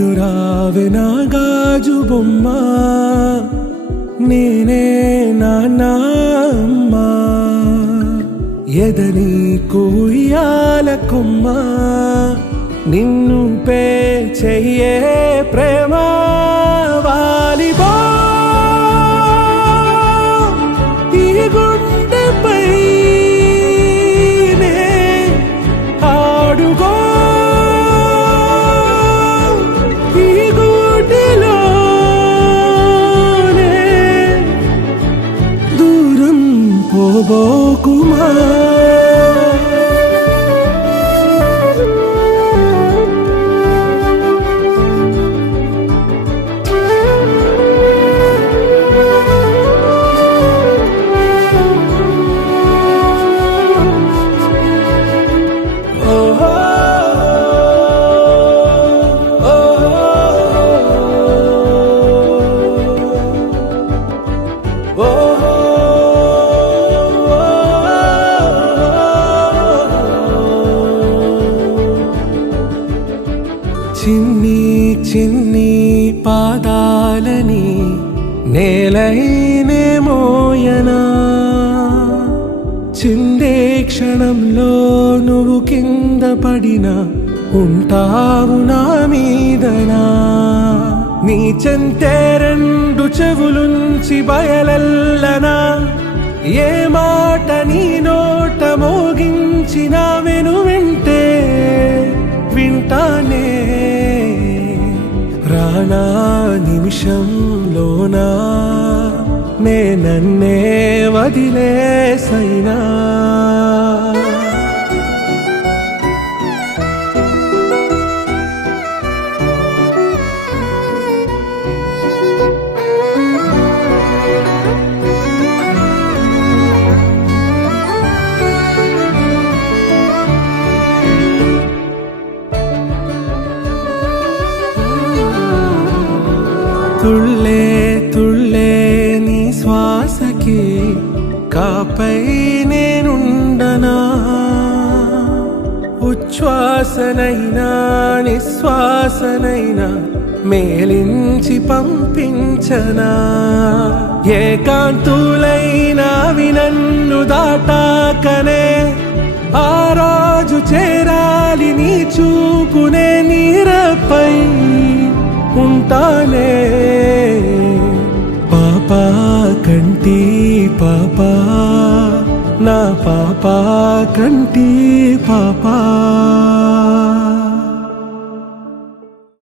ఇటు రావే నా గాజు బొమ్మ, నేనే నాన్న అమ్మ, ఎదని కుయ్యాల కొమ్మ, నిన్ను పే చెయ్యే ప్రేమ వాలిబా ఈ గుండెపై నే ఆడుగో ఈ గుడిలోనే దూరం పోబోకుమా. చిన్ని చిన్ని పాదాలని నేలైనే మోయనా, చిందే క్షణంలో నువ్వు కింద పడినా ఉంటావు నా మీదనా. నీ చెంతే రెండు చెవులుంచి బయలెల్లనా, ఏ మాట నీ నోట మోగించిన వెను వింటే వింటానే. రానా నిమిషంలోనా నే నన్నే వదిలేసైనా. తుళ్ళే తుళ్ళే నీ శ్వాసకి కాపై నేనుండనా, ఉచ్ఛ్వాసనైనా నిశ్వాసనైనా మేలించి పంపించనా. ఏకాంతులైనా నన్ను దాటాకనే ఆ రోజు చేరాలి నీ చూపునే నీరపై ఉంటానే. పాపా కంటి పాపా, నా పాపా కంటి పాపా.